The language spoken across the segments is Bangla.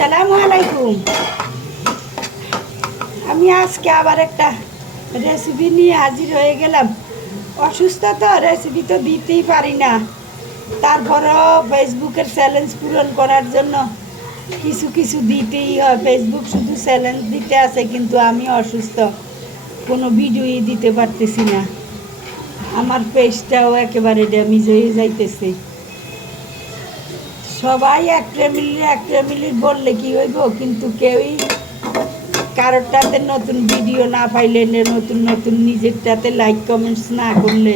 আসসালামু আলাইকুম। আমি আজকে আবার একটা রেসিপি নিয়ে হাজির হয়ে গেলাম। অসুস্থ তো রেসিপি তো দিতেই পারি না, তারপরও ফেসবুকের চ্যালেঞ্জ পূরণ করার জন্য কিছু কিছু দিতেই হয়। ফেসবুক শুধু চ্যালেঞ্জ দিতে আছে, কিন্তু আমি অসুস্থ, কোনো ভিডিওই দিতে পারতেছি না। আমার পেজটাও একেবারে ড্যামেজ হয়ে যাইতেছে। সবাই এক ফ্যামিলির বললে কি হইব, কিন্তু কেউই কারোরটাতে নতুন ভিডিও না পাইলে, নতুন নতুন নিজেরটাতে লাইক কমেন্টস না করলে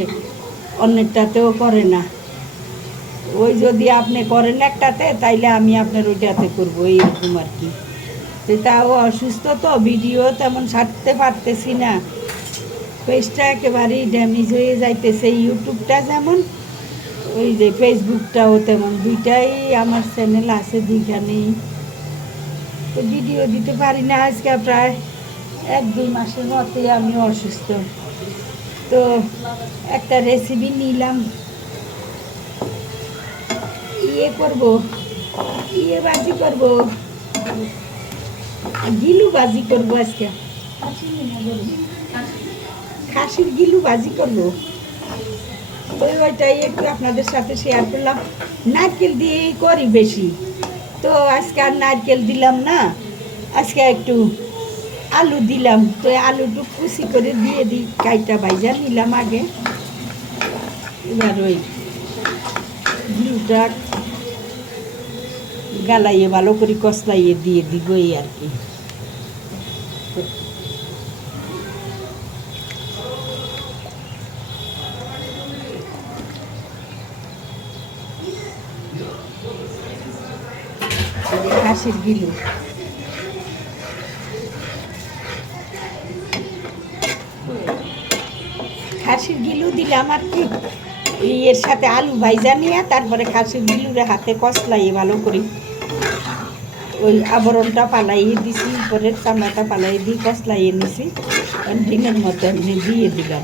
অন্যেরটাতেও করে না। ওই যদি আপনি করেন একটাতে, তাইলে আমি আপনার ওইটাতে করবো, এইরকম আর কি। তাও অসুস্থ তো ভিডিও তেমন ছাড়তে পারতেছি না, পেজটা একেবারেই ড্যামেজ হয়ে যাইতেছে। ইউটিউবটা যেমন, ওই যে ফেসবুকটাও তেমন, দুইটাই আমার চ্যানেল আছে, দুইখানেই তো ভিডিও দিতে পারি না। আজকে প্রায় 1-2 মাসের মতোই আমি অসুস্থ। তো একটা রেসিপি নিলাম, বাজি করব, গিলু বাজি করব। আজকে খাসির গিলু বাজি করব, ওইটাই একটু আপনাদের সাথে শেয়ার করলাম। নারকেল দিয়েই করি বেশি, তো আজকে আর নারকেল দিলাম না, আজকে একটু আলু দিলাম। তো আলুটু কুচি করে দিয়ে দিই, কাইটা ভাইজা নিলাম আগে। এবার ওই গিলুটা গালাইয়ে ভালো করে কষলাইয়ে দিয়ে দিব, এই আর কি। খাসির গিলু দিলাম আর কি। এর সাথে আলু ভাইজা নিয়ে তারপরে খাসির গিলুরে হাতে কষলাইয়ে ভালো করি, ওই আবরণটা পালাইয়ে দিছি, উপরের চামড়াটা পালাইয়ে দিয়ে কষলাইয়ে নিছি, ডিমের মতো এমনি দিয়ে দিলাম।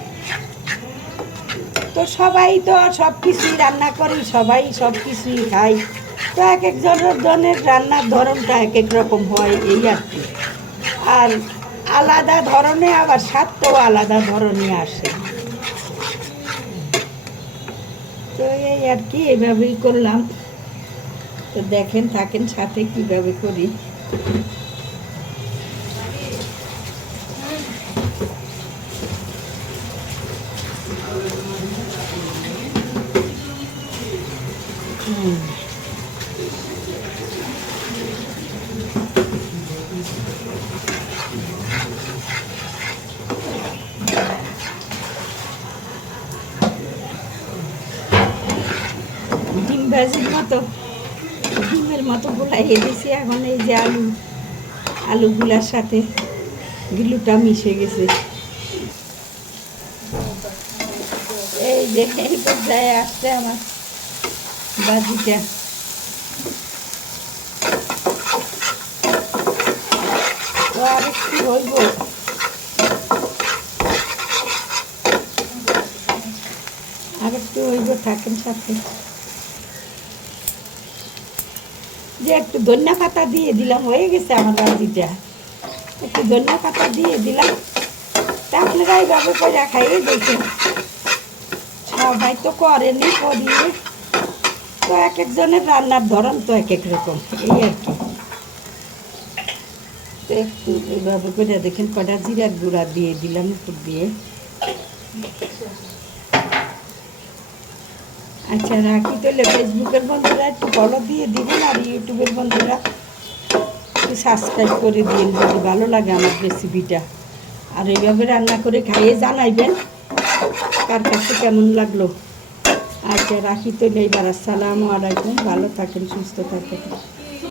তো সবাই তো সব কিছুই রান্না করি, সবাই সব কিছুই খাই, তো এক একজনের রান্নার ধরনটা এক এক রকম হয়, এই আর কি। আর আলাদা ধরনে আবার স্বাদটাও আলাদা ধরনে আসে। তো এই আর কি, এইভাবেই করলাম। তো দেখেন, থাকেন সাথে কিভাবে করি। ডিম ভাজির মতো, ডিমের মতো গোলাইয়ে দিয়েছি। এখন এই যে আলুগুলার সাথে গিলুটা মিশে গেছে, এই যে এই পর্যায়ে আসছে আমার ভাজিটা। তো আর একটু হইব, থাকেন সাথে। যে একটু ধনিয়া পাতা দিয়ে দিলাম, হয়ে গেছে আমার ভাজিটা। একটু ধনিয়া পাতা দিয়ে দিলাম, তা আপনারা এইভাবে করে খাইয়ে দেখেন। সবাই তো করেনি, করিয়ে তো এক একজনের রান্নার ধরন তো এক এক রকম, এই আর কি। তো একটু এইভাবে করে দেখেন, কটা জিরার গুঁড়া দিয়ে দিলাম উপর দিয়ে। আচ্ছা রাখি তাহলে। ফেসবুকের বন্ধুরা একটু ফলো দিয়ে দিবেন, আর ইউটিউবের বন্ধুরা একটু সাবস্ক্রাইব করে দিন যদি ভালো লাগে আমার রেসিপিটা। আর এইভাবে রান্না করে খাইয়ে জানাইবেন কার কাছে কেমন লাগলো। আচ্ছা রাখি তাহলে, এবার আসসালামু আলাইকুম, ভালো থাকেন, সুস্থ থাকেন।